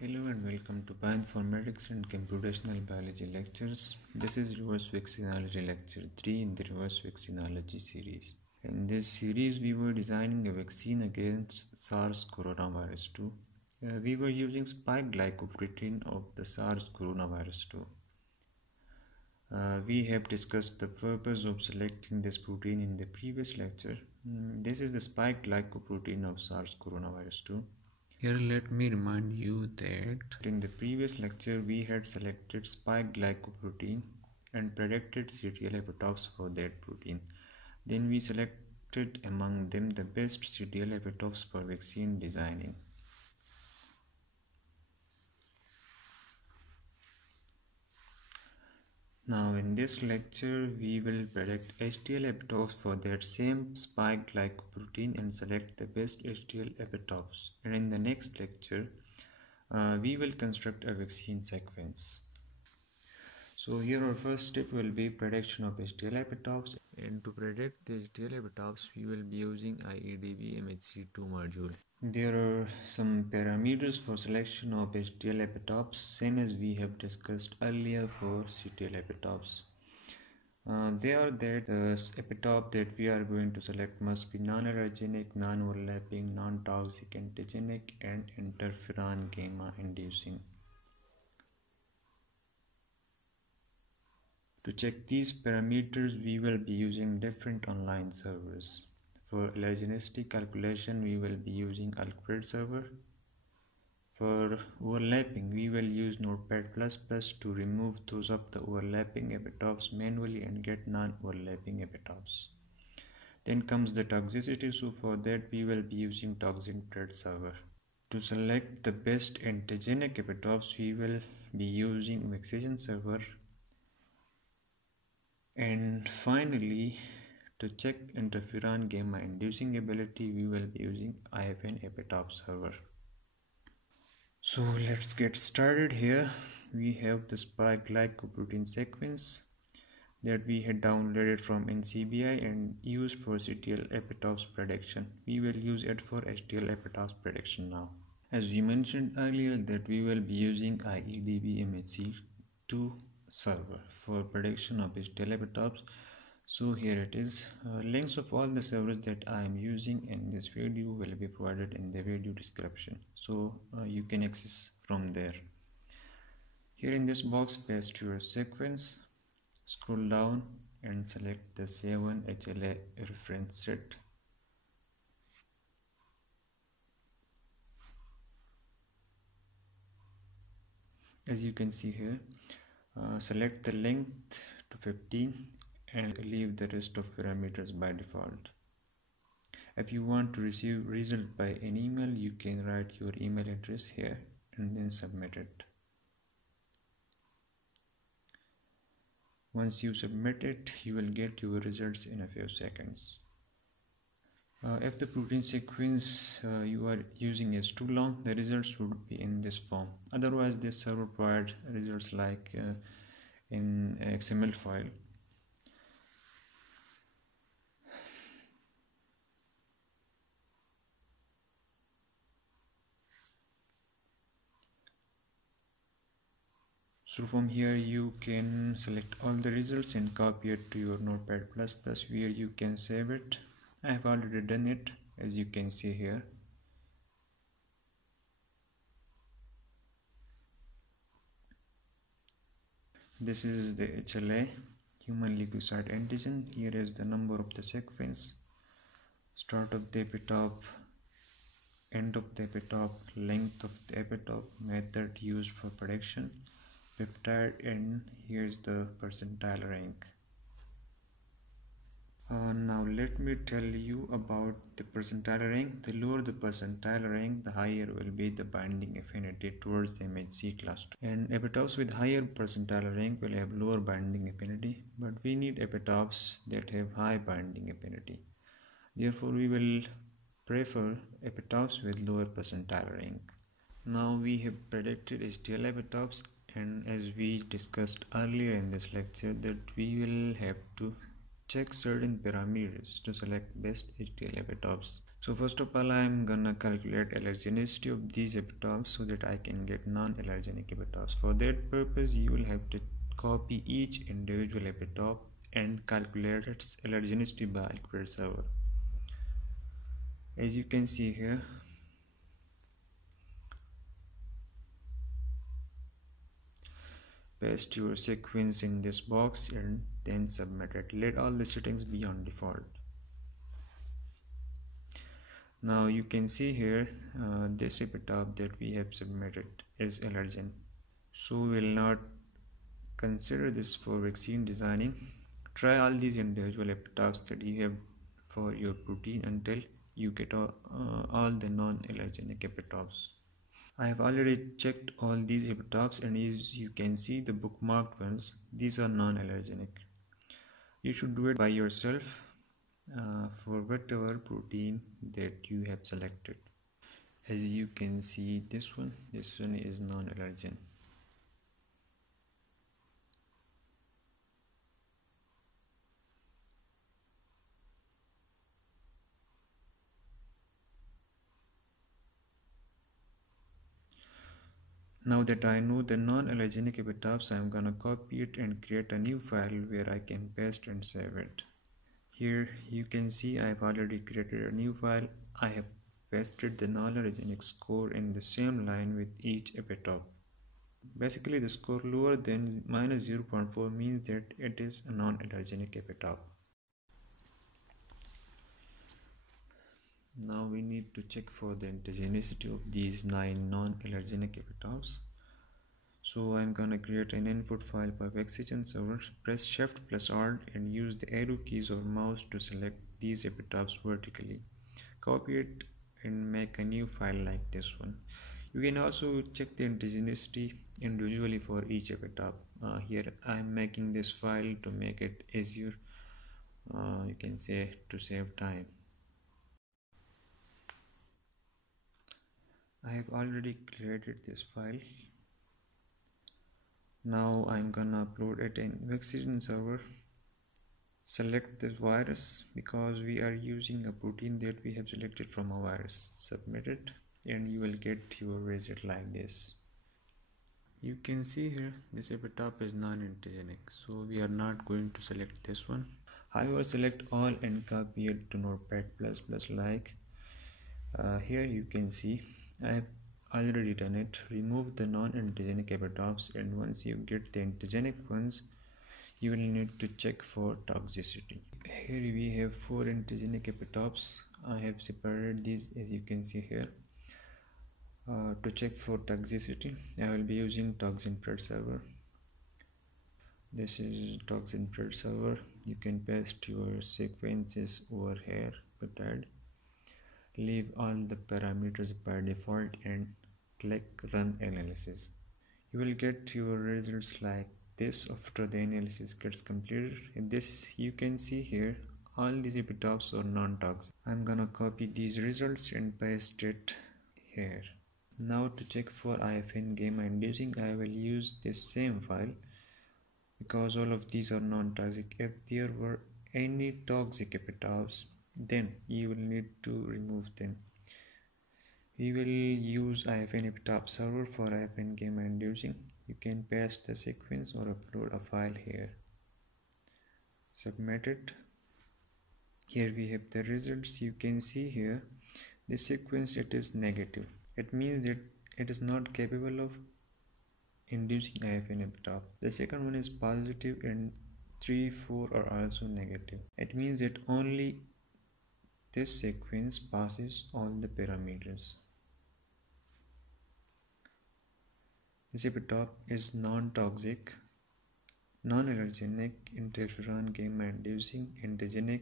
Hello and welcome to Bioinformatics and Computational Biology lectures. This is Reverse Vaccinology lecture 3 in the Reverse Vaccinology series. In this series, we were designing a vaccine against SARS coronavirus 2. We were using spike glycoprotein of the SARS coronavirus 2. We have discussed the purpose of selecting this protein in the previous lecture. This is the spike glycoprotein of SARS coronavirus 2. Here let me remind you that in the previous lecture we had selected spike glycoprotein and predicted HTL epitopes for that protein. Then we selected among them the best HTL epitopes for vaccine designing. Now in this lecture we will predict HTL epitopes for that same spike glycoprotein and select the best HTL epitopes. And in the next lecture we will construct a vaccine sequence. So here our first step will be prediction of HTL epitopes, and to predict the HTL epitopes we will be using IEDB MHC2 module. There are some parameters for selection of HTL epitopes, same as we have discussed earlier for CTL epitopes. They are that the epitope that we are going to select must be non-allergenic, non-overlapping, non-toxic, antigenic, and interferon gamma inducing. To check these parameters, we will be using different online servers. For allergenicity calculation, we will be using Alfred server. For overlapping, we will use Notepad++ to remove those of the overlapping epitopes manually and get non-overlapping epitopes. Then comes the toxicity, so for that we will be using ToxinThread server. To select the best antigenic epitopes, we will be using Vaccination server. And finally, to check interferon gamma inducing ability, we will be using IFN epitope server. So let's get started. Here we have the spike glycoprotein sequence that we had downloaded from NCBI and used for CTL epitopes prediction. We will use it for HTL epitopes prediction now. As we mentioned earlier that we will be using IEDB MHC2 server for prediction of HTL epitopes. So here it is. Links of all the servers that I am using in this video will be provided in the video description, so you can access from there. Here in this box, paste your sequence, scroll down and select the 7 HLA reference set. As you can see here, select the length to 15 and leave the rest of parameters by default. If you want to receive result by an email, you can write your email address here and then submit it. Once you submit it, you will get your results in a few seconds. If the protein sequence you are using is too long, the results would be in this form. Otherwise, this server provides results like in XML file. So from here you can select all the results and copy it to your Notepad++ where you can save it. I have already done it, as you can see here. This is the HLA, human leukocyte antigen. Here is the number of the sequence, start of the epitope, end of the epitope, length of the epitope, method used for prediction, peptide, and here's the percentile rank. Now let me tell you about the percentile rank. The lower the percentile rank, the higher will be the binding affinity towards the MHC class 2. And epitopes with higher percentile rank will have lower binding affinity, but we need epitopes that have high binding affinity. Therefore, we will prefer epitopes with lower percentile rank. Now we have predicted HTL epitopes, and as we discussed earlier in this lecture, that we will have to check certain parameters to select best HTL epitopes. So first of all, I'm gonna calculate allergenicity of these epitopes so that I can get non-allergenic epitopes. For that purpose, you will have to copy each individual epitope and calculate its allergenicity by liquid server. As you can see here, paste your sequence in this box and then submit it. Let all the settings be on default. Now you can see here this epitope that we have submitted is allergen. So we will not consider this for vaccine designing. Try all these individual epitopes that you have for your protein until you get all the non-allergenic epitopes. I have already checked all these epitopes, and as you can see the bookmarked ones, these are non-allergenic. You should do it by yourself for whatever protein that you have selected. As you can see, this one is non-allergen. Now that I know the non-allergenic epitopes, I am gonna copy it and create a new file where I can paste and save it. Here you can see I have already created a new file. I have pasted the non-allergenic score in the same line with each epitope. Basically, the score lower than minus 0.4 means that it is a non-allergenic epitope. Now we need to check for the indigenicity of these 9 non-allergenic epitopes. So I'm gonna create an input file by vaccinology server. Press Shift plus Alt and use the arrow keys or mouse to select these epitopes vertically. Copy it and make a new file like this one. You can also check the indigenicity individually for each epitope. Here I'm making this file to make it easier, you can say, to save time. I have already created this file. Now I'm gonna upload it in vaccinology server. Select this virus because we are using a protein that we have selected from a virus. Submit it and you will get your result like this. You can see here this epitope is non-antigenic, so we are not going to select this one. However, select all and copy it to Notepad++ like. Here you can see I have already done it. Remove the non-antigenic epitopes, and once you get the antigenic ones, you will need to check for toxicity. Here we have 4 antigenic epitopes. I have separated these as you can see here. To check for toxicity, I will be using ToxinPred server. This is ToxinPred server. You can paste your sequences over here, peptide. Leave all the parameters by default and click Run Analysis. You will get your results like this after the analysis gets completed. In this you can see here all these epitopes are non-toxic. I'm gonna copy these results and paste it here. Now to check for IFN gamma inducing, I will use this same file because all of these are non-toxic. If there were any toxic epitopes, then you will need to remove them. We will use IFN epitope server for IFN gamma inducing. You can paste the sequence or upload a file here. Submit it. Here we have the results. You can see here this sequence, it is negative. It means that it is not capable of inducing IFN epitope. The second one is positive and 3, 4 are also negative. It means that only this sequence passes all the parameters. This epitope is non-toxic, non-allergenic, interferon gamma inducing, antigenic,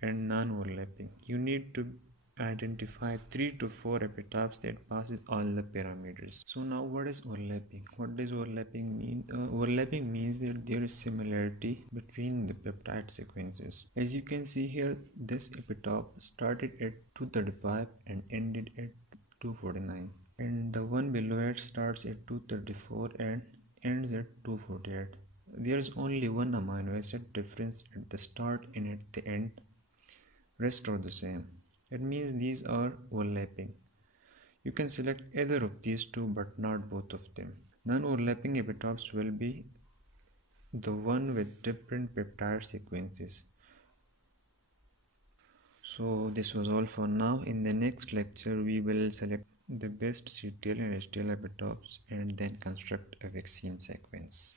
and non-overlapping. You need to identify 3 to 4 epitopes that passes all the parameters. So now what is overlapping? What does overlapping mean? Overlapping means that there is similarity between the peptide sequences. As you can see here, this epitope started at 235 and ended at 249. And the one below it starts at 234 and ends at 248. There is only one amino acid difference at the start and at the end. Rest are the same. It means these are overlapping. You can select either of these two but not both of them. Non-overlapping epitopes will be the one with different peptide sequences. So this was all for now. In the next lecture we will select the best CTL and HTL epitopes and then construct a vaccine sequence.